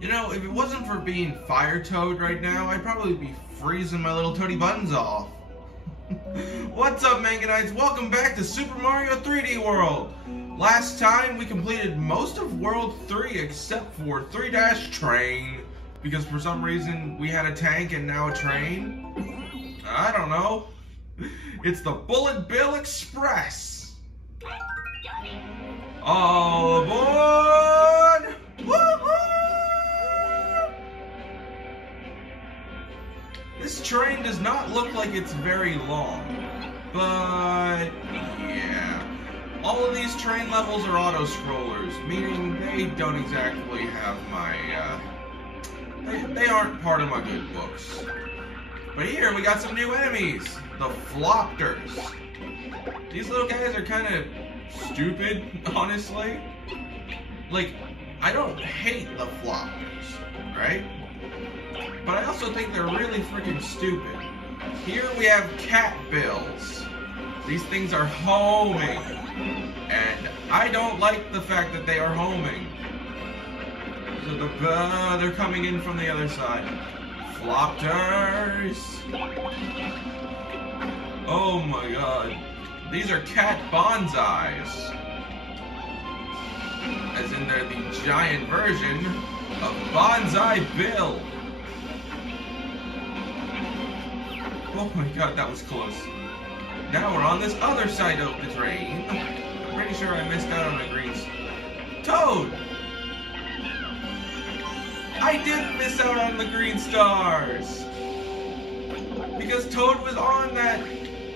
You know, if it wasn't for being Fire Toad right now, I'd probably be freezing my little toady buns off. What's up, Manganites? Welcome back to Super Mario 3D World. Last time we completed most of World 3 except for 3-Train, because for some reason we had a tank and now a train. I don't know. It's the Bullet Bill Express. All aboard! Woo-hoo! This train does not look like it's very long, but yeah. All of these train levels are auto-scrollers, meaning they don't exactly have my, they aren't part of my good books. But here we got some new enemies, the Flopters. These little guys are kind of stupid, honestly. Like, I don't hate the Flopters, right? But I also think they're really freaking stupid. Here we have cat bills. These things are homing. And I don't like the fact that they are homing. So they're coming in from the other side. Flopters. Oh my god. These are cat bonsais. As in they're the giant version of Bonsai Bill. Oh my god, that was close. Now we're on this other side of the train. I'm pretty sure I missed out on a green Toad! I didn't miss out on the green stars! Because Toad was on that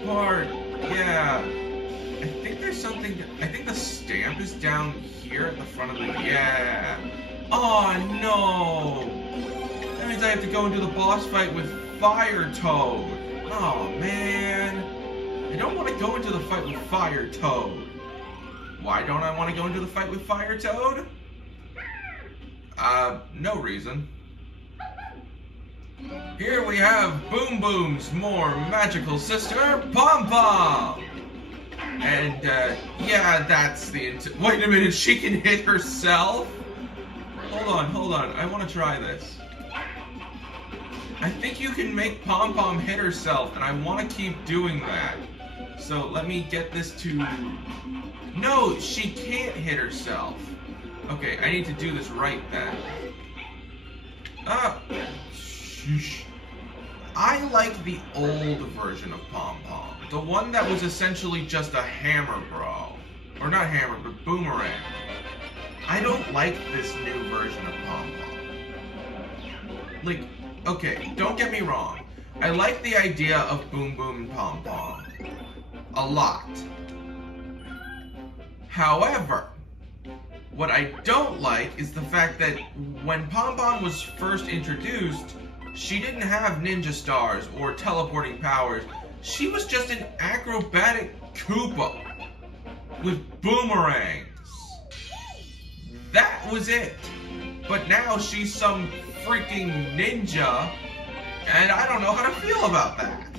part. Yeah. I think there's something... I think the stamp is down here at the front of the... Yeah. Oh no! That means I have to go into the boss fight with Fire Toad. Oh man. I don't want to go into the fight with Fire Toad. Why don't I want to go into the fight with Fire Toad? No reason. Here we have Boom Boom's more magical sister, Pom Pom! And, yeah, that's the wait a minute, she can hit herself? Hold on, I want to try this. I think you can make Pom Pom hit herself, and I want to keep doing that. So let me get this to... No, she can't hit herself. Okay, I need to do this right then. Sheesh. I like the old version of Pom Pom. The one that was essentially just a hammer bro. Or not hammer, but boomerang. I don't like this new version of Pom Pom. Like, okay, don't get me wrong. I like the idea of Boom Boom and Pom Pom. A lot. However, what I don't like is the fact that when Pom Pom was first introduced, she didn't have ninja stars or teleporting powers. She was just an acrobatic Koopa with boomerangs. That was it. But now she's some freaking ninja, and I don't know how to feel about that.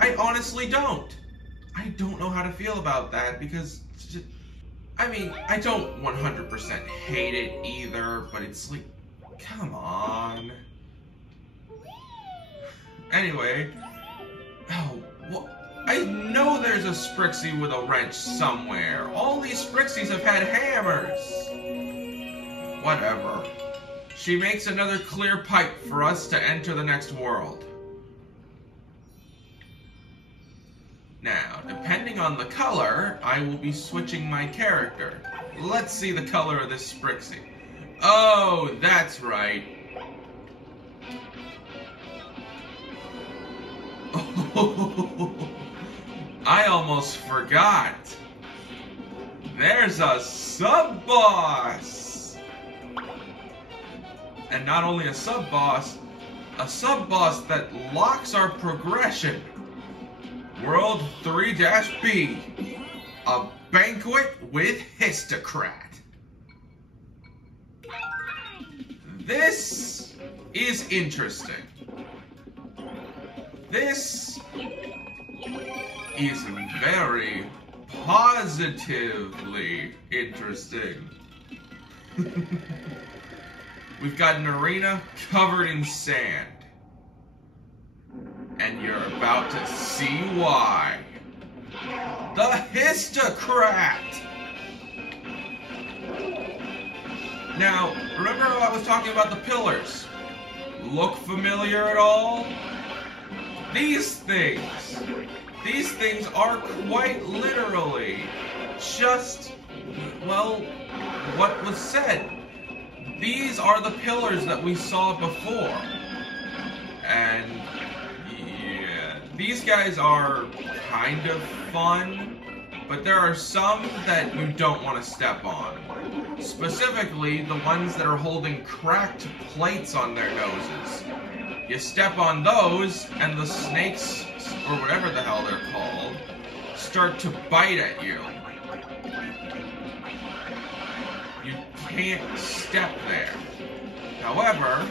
I honestly don't. I don't know how to feel about that because, I mean, I don't 100% hate it either, but it's like, come on. Anyway, oh, well, I know there's a Sprixie with a wrench somewhere. All these Sprixies have had hammers. Whatever. She makes another clear pipe for us to enter the next world. Now, depending on the color, I will be switching my character. Let's see the color of this Sprixie. Oh, that's right. Oh, I almost forgot. There's a sub-boss. And not only a sub-boss that locks our progression. World 3-B, a banquet with Histocrat. This is interesting. This is very positively interesting. we've got an arena covered in sand. And you're about to see why. The Histocrat! Now, remember how I was talking about the pillars? Look familiar at all? These things are quite literally just, well, what was said. These are the pillars that we saw before. And yeah, these guys are kind of fun, but there are some that you don't want to step on. Specifically, the ones that are holding cracked plates on their noses. You step on those, and the snakes, or whatever the hell they're called, start to bite at you. You can't step there. However,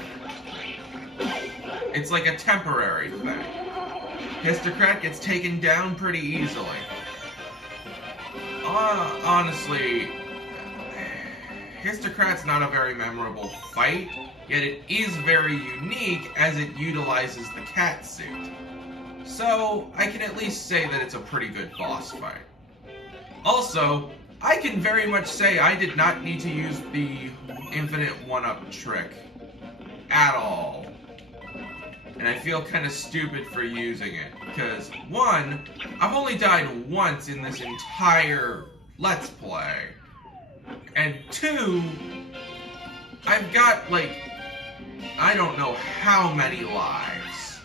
it's like a temporary thing. Histocrat gets taken down pretty easily. Honestly, Histocrat's not a very memorable fight, yet it is very unique as it utilizes the cat suit. So, I can at least say that it's a pretty good boss fight. Also, I can very much say I did not need to use the infinite one-up trick at all. And I feel kind of stupid for using it, because one, I've only died once in this entire Let's Play. And two, I've got, like, I don't know how many lives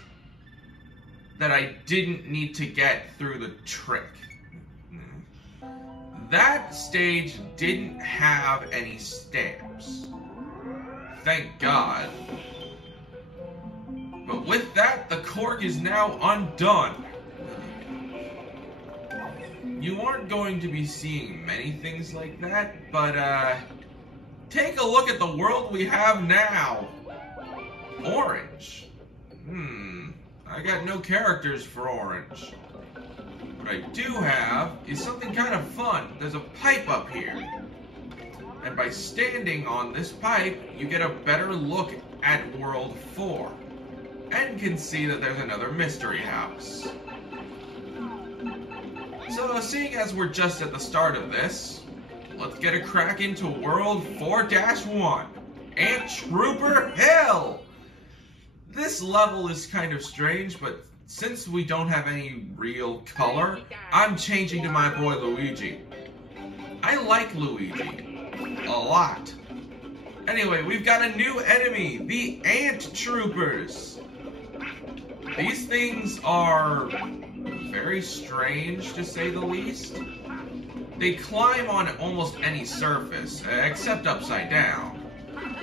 that I didn't need to get through the trick. That stage didn't have any stamps. Thank God. But with that, the cork is now undone. You aren't going to be seeing many things like that, but take a look at the world we have now. Orange. I got no characters for Orange. What I do have is something kind of fun. There's a pipe up here. And by standing on this pipe, you get a better look at World 4. And can see that there's another mystery house. So, seeing as we're just at the start of this, let's get a crack into World 4-1, Ant Trooper Hill! This level is kind of strange, but since we don't have any real color, I'm changing to my boy Luigi. I like Luigi a lot. Anyway, we've got a new enemy, the Ant Troopers. These things are very strange, to say the least. They climb on almost any surface, except upside down,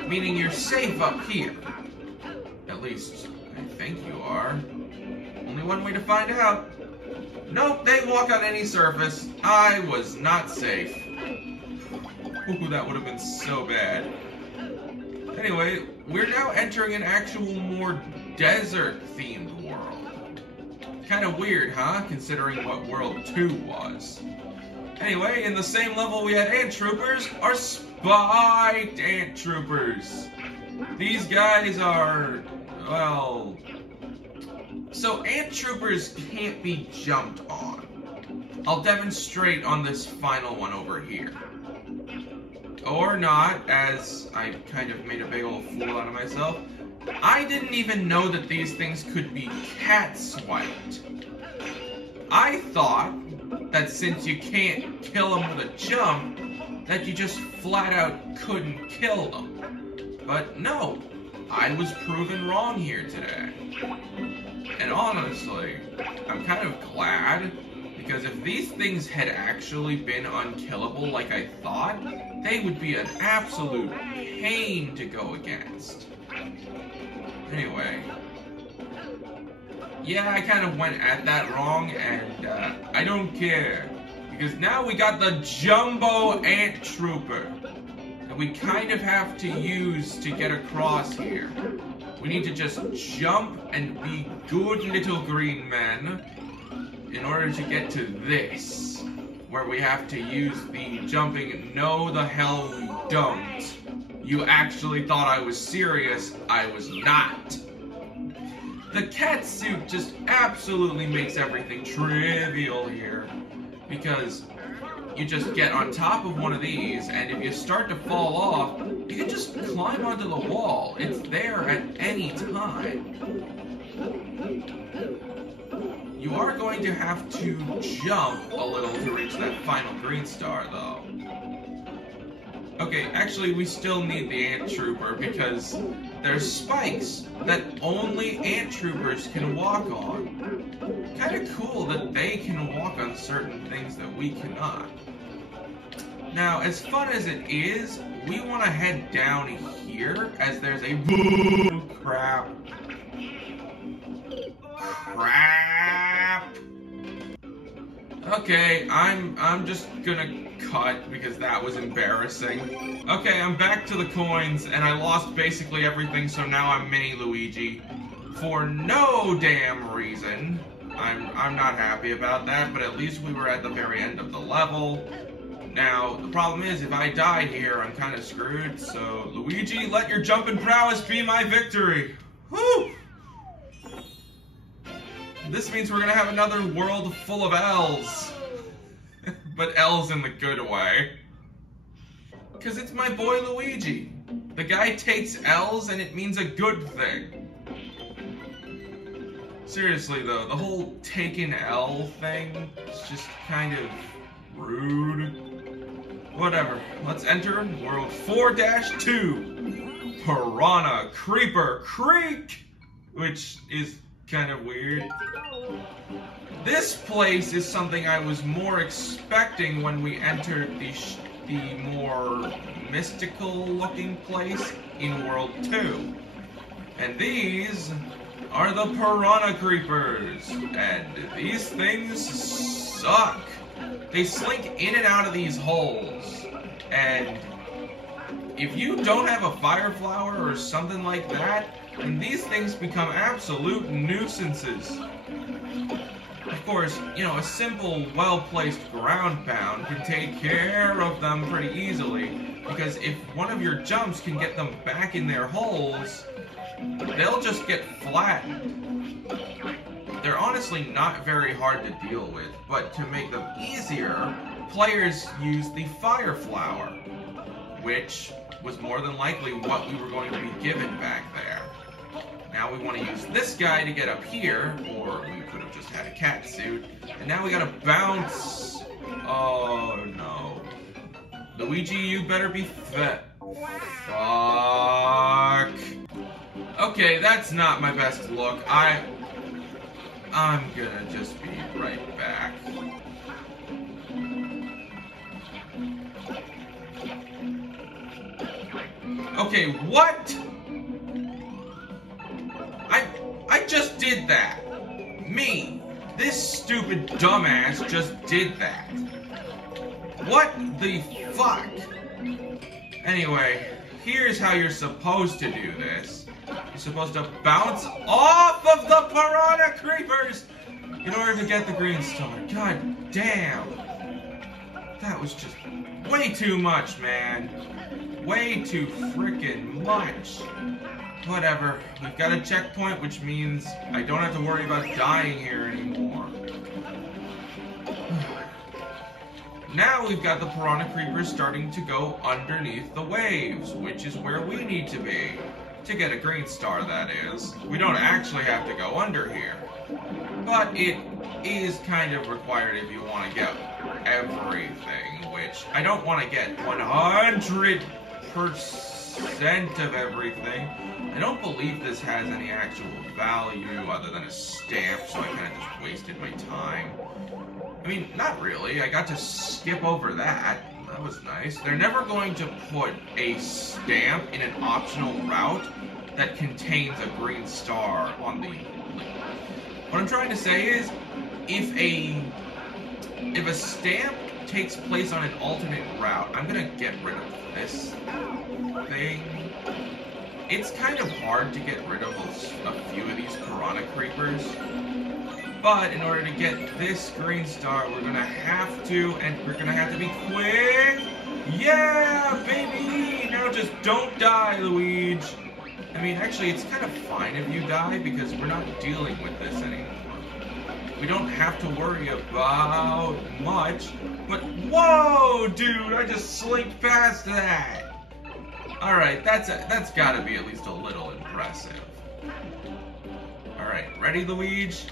meaning you're safe up here. At least, I think you are. Only one way to find out. Nope, they walk on any surface. I was not safe. Ooh, that would have been so bad. Anyway, we're now entering an actual more desert-themed world. Kind of weird, huh? Considering what World 2 was. Anyway, in the same level we had Ant Troopers, are spiked Ant Troopers. These guys are, well... So, Ant Troopers can't be jumped on. I'll demonstrate on this final one over here. Or not, as I kind of made a big old fool out of myself. I didn't even know that these things could be cat-swiped. I thought that since you can't kill them with a jump, that you just flat out couldn't kill them. But no, I was proven wrong here today. And honestly, I'm kind of glad, because if these things had actually been unkillable like I thought, they would be an absolute pain to go against. Anyway, yeah, I kind of went at that wrong, and I don't care, because now we got the Jumbo Ant Trooper that we kind of have to use to get across here. We need to just jump and be good little green men in order to get to this, where we have to use the jumping no the hell we don't. You actually thought I was serious. I was not. The cat suit just absolutely makes everything trivial here. Because you just get on top of one of these, and if you start to fall off, you can just climb onto the wall. It's there at any time. You are going to have to jump a little to reach that final green star, though. Okay, actually, we still need the ant trooper because there's spikes that only ant troopers can walk on. Kind of cool that they can walk on certain things that we cannot. Now, as fun as it is, we want to head down here as there's a crap. Okay, I'm just gonna cut because that was embarrassing. Okay, I'm back to the coins and I lost basically everything, so now I'm Mini Luigi for no damn reason. I'm not happy about that, but at least we were at the very end of the level. Now, the problem is, if I die here, I'm kind of screwed, so Luigi, let your jumping prowess be my victory! Woo! This means we're gonna have another world full of L's. But L's in the good way. Because it's my boy Luigi. The guy takes L's and it means a good thing. Seriously though, the whole taking L thing is just kind of rude. Whatever, let's enter World 4-2, Piranha Creeper Creek, which is kind of weird. This place is something I was more expecting when we entered the more mystical looking place in World 2. And these are the Piranha Creepers, and these things suck. They slink in and out of these holes, and if you don't have a fire flower or something like that, then these things become absolute nuisances. Of course, you know, a simple, well-placed ground pound can take care of them pretty easily, because if one of your jumps can get them back in their holes, they'll just get flattened. They're honestly not very hard to deal with, but to make them easier, players use the fire flower, which was more than likely what we were going to be given back there. Now we want to use this guy to get up here, or we could have just had a cat suit, and now we gotta bounce. Oh no. Luigi, you better be fit. Fuck. Okay, that's not my best look. I'm gonna just be right back. Okay, what? I just did that. Me, this stupid dumbass just did that. What the fuck? Anyway, here's how you're supposed to do this. You're supposed to bounce off of the Piranha Creepers in order to get the green star. God damn. That was just way too much, man. Way too freaking much. Whatever. We've got a checkpoint, which means I don't have to worry about dying here anymore. Now we've got the Piranha Creepers starting to go underneath the waves, which is where we need to be. To get a green star, that is. We don't actually have to go under here. But it is kind of required if you want to get everything, which I don't want to get 100% of everything. I don't believe this has any actual value other than a stamp, so I kind of just wasted my time. I mean, not really. I got to skip over that. That was nice. They're never going to put a stamp in an optional route that contains a green star on the... What I'm trying to say is, if a stamp takes place on an alternate route, I'm gonna get rid of this thing. It's kind of hard to get rid of a few of these Piranha Creepers. But in order to get this green star, we're gonna have to, and we're gonna have to be quick. Yeah, baby! Now just don't die, Luigi. I mean, actually, it's kind of fine if you die because we're not dealing with this anymore. We don't have to worry about much. But, whoa, dude! I just slinked past that! Alright, that's gotta be at least a little impressive. Alright, ready, Luigi?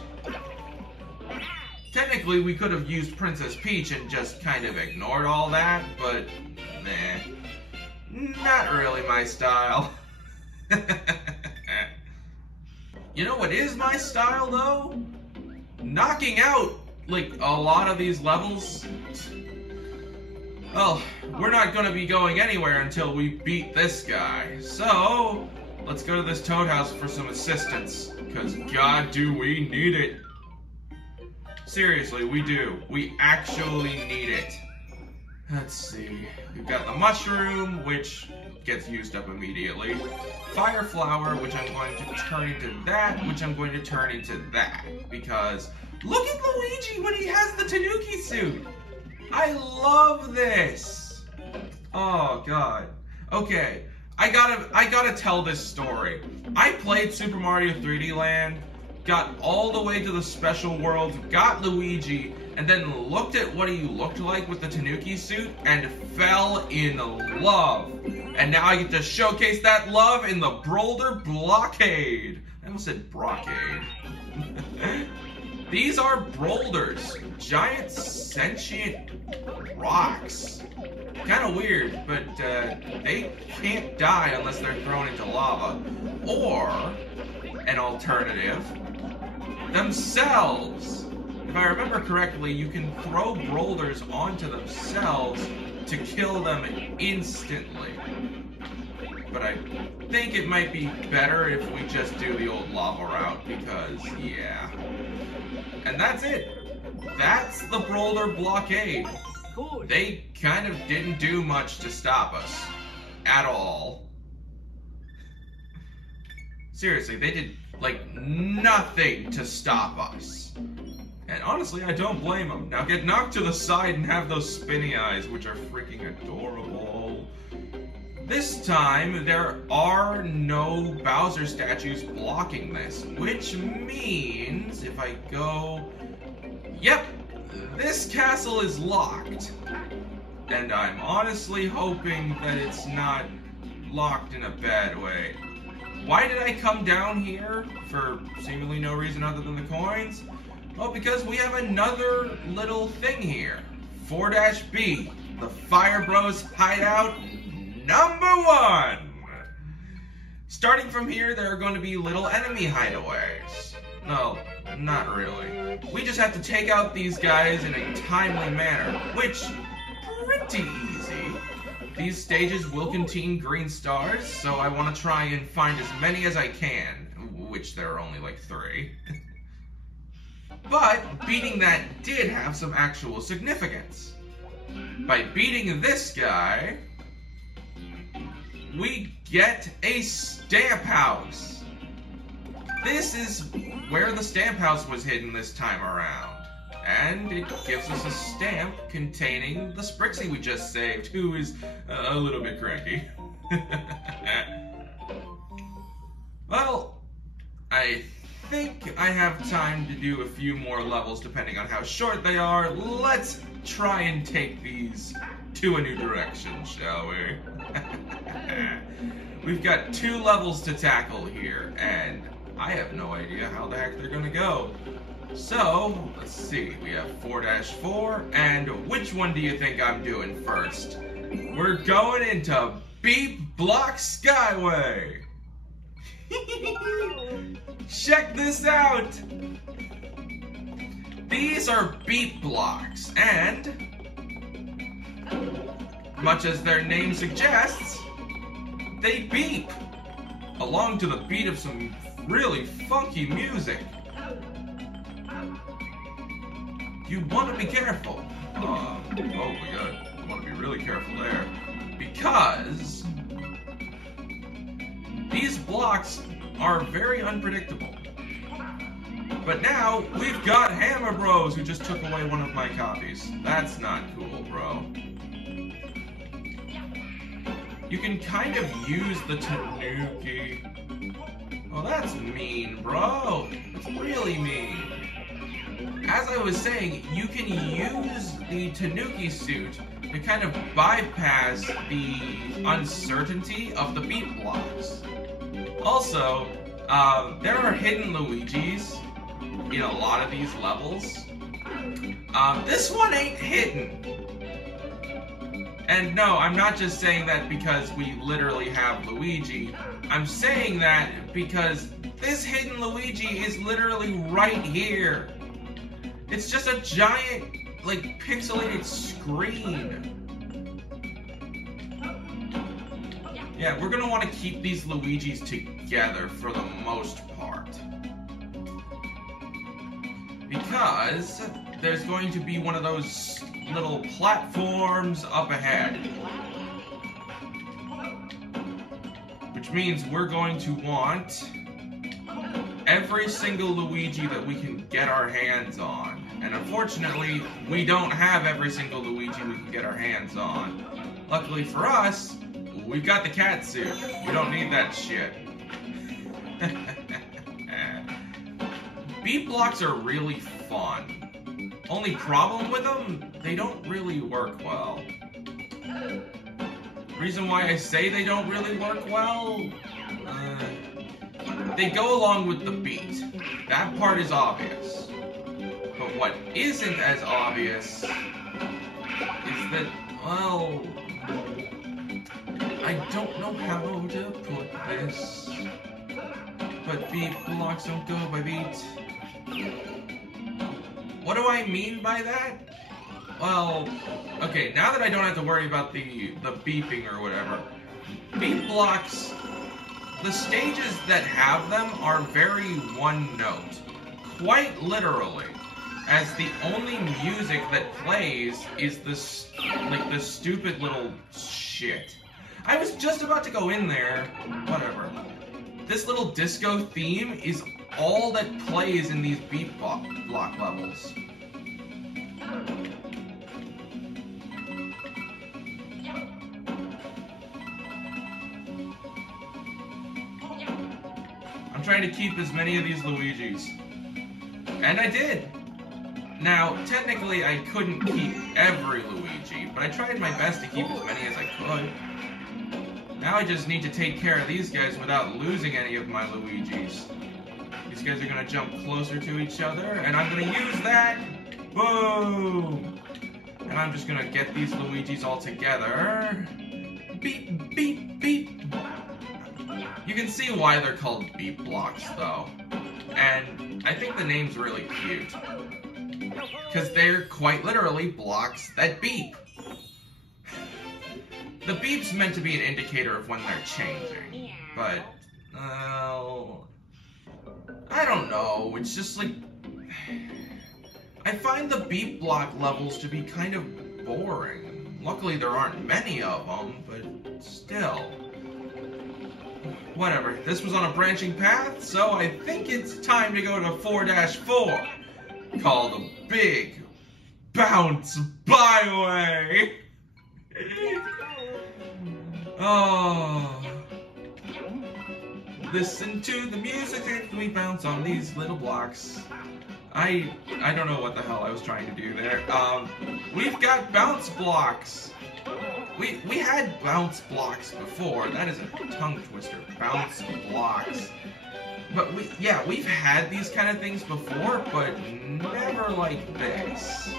Technically, we could have used Princess Peach and just kind of ignored all that, but nah, not really my style. You know what is my style, though? Knocking out, like, a lot of these levels. Well, we're not going to be going anywhere until we beat this guy. So, let's go to this Toad House for some assistance, because God, do we need it. Seriously, we do. We actually need it. Let's see. We've got the mushroom, which gets used up immediately. Fire flower, which I'm going to turn into that, which I'm going to turn into that. Because look at Luigi when he has the Tanuki suit. I love this. Oh God. Okay, I gotta tell this story. I played Super Mario 3D Land, got all the way to the special world, got Luigi, and then looked at what he looked like with the Tanuki suit and fell in love. And now I get to showcase that love in the Boulder Blockade. I almost said Brockade. These are boulders, giant sentient rocks. Kind of weird, but they can't die unless they're thrown into lava. Or, an alternative, themselves. If I remember correctly, you can throw boulders onto themselves to kill them instantly. But I think it might be better if we just do the old lava route, because, yeah. And that's it. That's the Boulder Blockade. They kind of didn't do much to stop us. At all. Seriously, they did, like, nothing to stop us. And honestly, I don't blame them. Now get knocked to the side and have those spinny eyes, which are freaking adorable. This time, there are no Bowser statues blocking this, which means if I go... Yep, this castle is locked. And I'm honestly hoping that it's not locked in a bad way. Why did I come down here for seemingly no reason other than the coins? Well, because we have another little thing here. 4-B, the Fire Bros Hideout #1! Starting from here, there are going to be little enemy hideaways. No, not really. We just have to take out these guys in a timely manner, which, pretty easy. These stages will contain green stars, so I want to try and find as many as I can, which there are only like 3. But beating that did have some actual significance. By beating this guy, we get a stamp house. This is where the stamp house was hidden this time around. And it gives us a stamp containing the Sprixie we just saved, who is a little bit cranky. Well, I think I have time to do a few more levels depending on how short they are. Let's try and take these to a new direction, shall we? We've got 2 levels to tackle here, and I have no idea how the heck they're gonna go. So, let's see, we have 4-4, and which one do you think I'm doing first? We're going into Beep Block Skyway! Check this out! These are beep blocks, and much as their name suggests, they beep along to the beat of some really funky music. You want to be careful. Oh my god, you want to be really careful there. Because these blocks are very unpredictable. But now, we've got Hammer Bros who just took away one of my copies. That's not cool, bro. you can kind of use the Tanuki. Oh, that's mean, bro. That's really mean. As I was saying, you can use the Tanuki suit to kind of bypass the uncertainty of the beat blocks. Also, there are hidden Luigis in a lot of these levels. This one ain't hidden. And no, I'm not just saying that because we literally have Luigi. I'm saying that because this hidden Luigi is literally right here. It's just a giant, like, pixelated screen. Yeah, we're gonna want to keep these Luigis together for the most part. Because there's going to be one of those little platforms up ahead. Which means we're going to want every single Luigi that we can get our hands on. And unfortunately, we don't have every single Luigi we can get our hands on. Luckily for us, we've got the cat suit. We don't need that shit. Beat blocks are really fun. Only problem with them, they don't really work well. Reason why I say they don't really work well, they go along with the beat. That part is obvious. But what isn't as obvious is that, well, I don't know how to put this, but beat blocks don't go by beat. What do I mean by that? Well, okay, now that I don't have to worry about the beeping or whatever, beat blocks, the stages that have them are very one note. Quite literally. As the only music that plays is this, like, this stupid little shit. I was just about to go in there, whatever. This little disco theme is all that plays in these beat block levels. I'm trying to keep as many of these Luigis. And I did! Now, technically I couldn't keep every Luigi, but I tried my best to keep as many as I could. Now I just need to take care of these guys without losing any of my Luigis. These guys are gonna jump closer to each other, and I'm gonna use that! Boom! And I'm just gonna get these Luigis all together. Beep, beep, beep! You can see why they're called beep blocks, though. And I think the name's really cute. Because they're quite literally blocks that beep. The beep's meant to be an indicator of when they're changing. But, I don't know. It's just like, I find the beep block levels to be kind of boring. Luckily there aren't many of them, but still. Whatever, this was on a branching path, so I think it's time to go to 4-4, called a Big Bounce Byway. Oh. Listen to the music as we bounce on these little blocks. I don't know what the hell I was trying to do there. We've got bounce blocks. We had bounce blocks before. That is a tongue twister. Bounce blocks. But we've had these kind of things before, but never like this.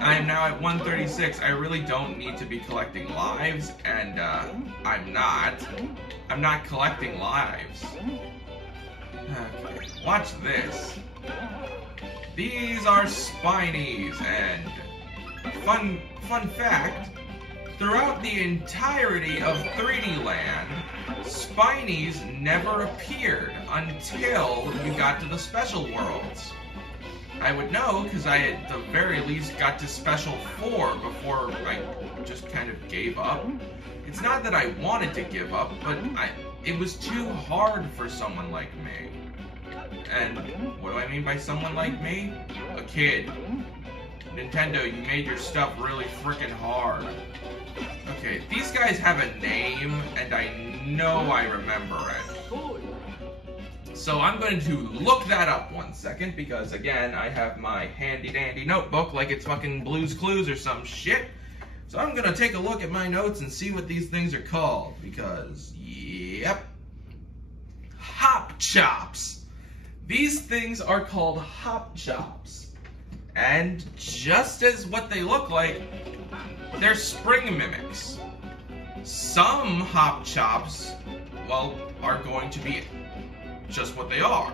I'm now at 136. I really don't need to be collecting lives, and I'm not. I'm not collecting lives. Okay, watch this. These are Spinies, and fun fact, throughout the entirety of 3D Land, Spinies never appeared until you got to the special worlds. I would know because I at the very least got to Special 4 before I just kind of gave up. It's not that I wanted to give up, but it was too hard for someone like me. And what do I mean by someone like me? A kid. Nintendo, you made your stuff really freaking hard. Okay, these guys have a name, and I know I remember it. So I'm going to look that up 1 second, because again, I have my handy-dandy notebook like it's fucking Blue's Clues or some shit. So I'm going to take a look at my notes and see what these things are called, because, yep. Hop Chops. These things are called Hop Chops. And just as what they look like, they're spring mimics. Some Hop Chops, well, are going to be just what they are.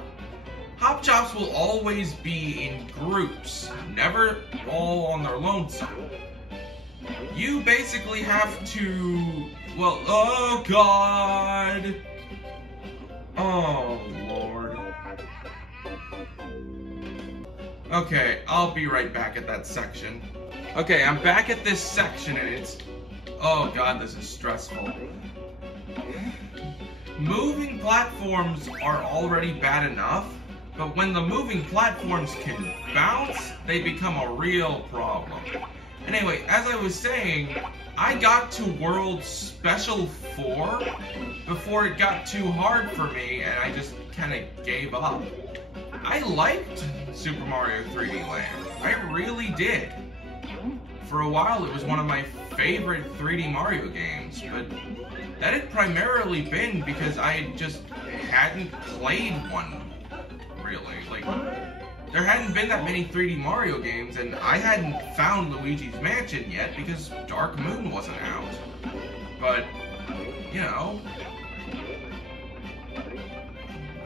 Hop Chops will always be in groups, never all on their lonesome. You basically have to, well, oh god! Oh lord. Okay, I'll be right back at that section. Okay, I'm back at this section and it's, oh god, this is stressful. Moving platforms are already bad enough, but when the moving platforms can bounce, they become a real problem. Anyway, as I was saying, I got to World Special 4 before it got too hard for me and I just kind of gave up. I liked Super Mario 3D Land. I really did. For a while, it was one of my favorite 3D Mario games, but that had primarily been because I just hadn't played one, really. Like, there hadn't been that many 3D Mario games, and I hadn't found Luigi's Mansion yet because Dark Moon wasn't out. But, you know,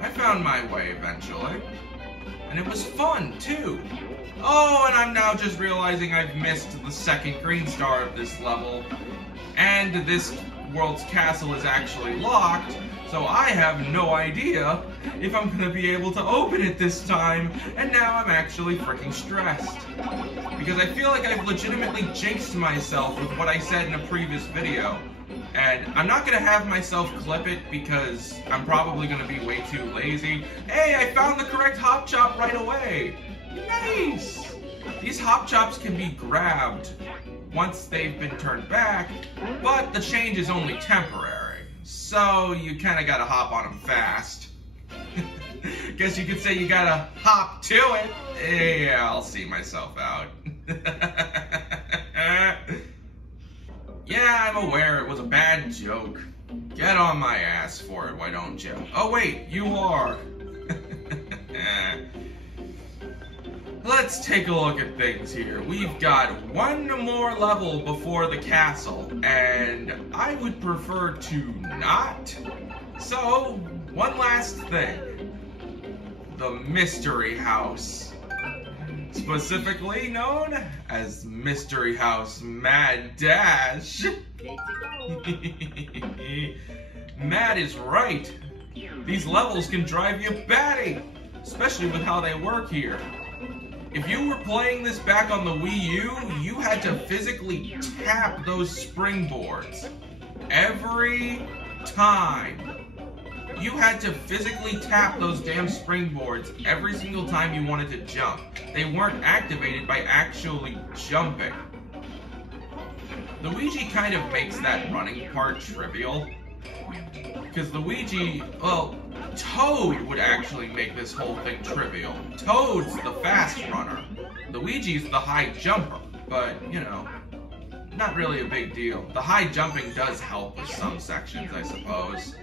I found my way eventually. And it was fun, too. Oh, and I'm now just realizing I've missed the second green star of this level. And this world's castle is actually locked, so I have no idea if I'm gonna be able to open it this time. And now I'm actually freaking stressed. Because I feel like I've legitimately jinxed myself with what I said in a previous video. And I'm not gonna have myself clip it because I'm probably gonna be way too lazy. Hey, I found the correct Hop Chop right away! Nice! These Hop Chops can be grabbed once they've been turned back, but the change is only temporary. So you kinda gotta hop on them fast. Guess you could say you gotta hop to it. Yeah, I'll see myself out. Yeah, I'm aware it was a bad joke. Get on my ass for it, why don't you? Oh wait, you are. Let's take a look at things here. We've got one more level before the castle, and I would prefer to not. So, one last thing. The Mystery House. Specifically known as Mystery House Mad Dash. Mad is right. These levels can drive you batty, especially with how they work here. If you were playing this back on the Wii U, you had to physically tap those springboards. Every time. You had to physically tap those damn springboards every single time you wanted to jump. They weren't activated by actually jumping. Luigi kind of makes that running part trivial. Because Luigi, well, Toad would actually make this whole thing trivial. Toad's the fast runner. Luigi's the high jumper. But, you know, not really a big deal. The high jumping does help with some sections, I suppose.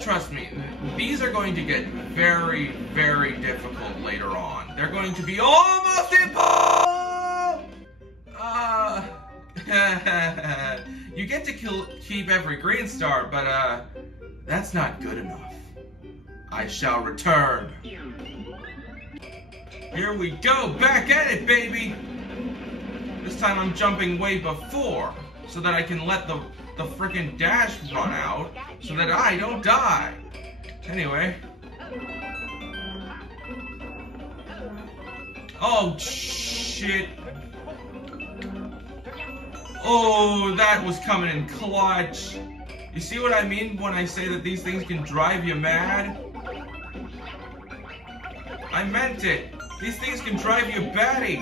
Trust me, these are going to get very, very difficult later on. They're going to be almost impossible! You get to keep every green star, but that's not good enough. I shall return. Here we go, back at it, baby! This time I'm jumping way before, so that I can let the frickin' dash run out, so that I don't die. Anyway. Oh, shit. Oh, that was coming in clutch. You see what I mean when I say that these things can drive you mad? I meant it. These things can drive you batty.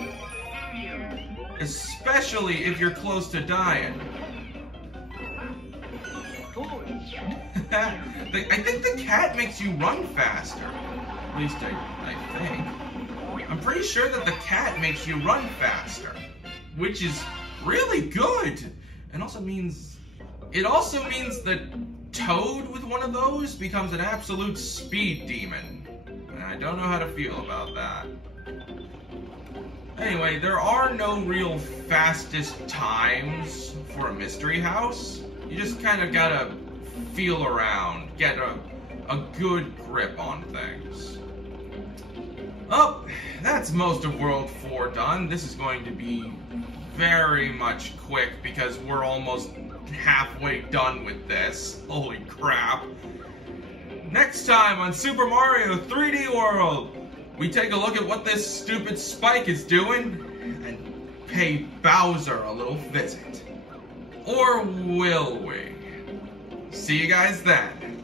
especially if you're close to dying. I think the cat makes you run faster. At least I think. I'm pretty sure that the cat makes you run faster, which is really good. And also means, it also means that Toad with one of those becomes an absolute speed demon. And I don't know how to feel about that. Anyway, there are no real fastest times for a mystery house. You just kind of gotta feel around, get a good grip on things. Oh, that's most of World 4 done. This is going to be very much quick because we're almost halfway done with this. Holy crap. Next time on Super Mario 3D World, we take a look at what this stupid Spike is doing and pay Bowser a little visit. Or will we? See you guys then.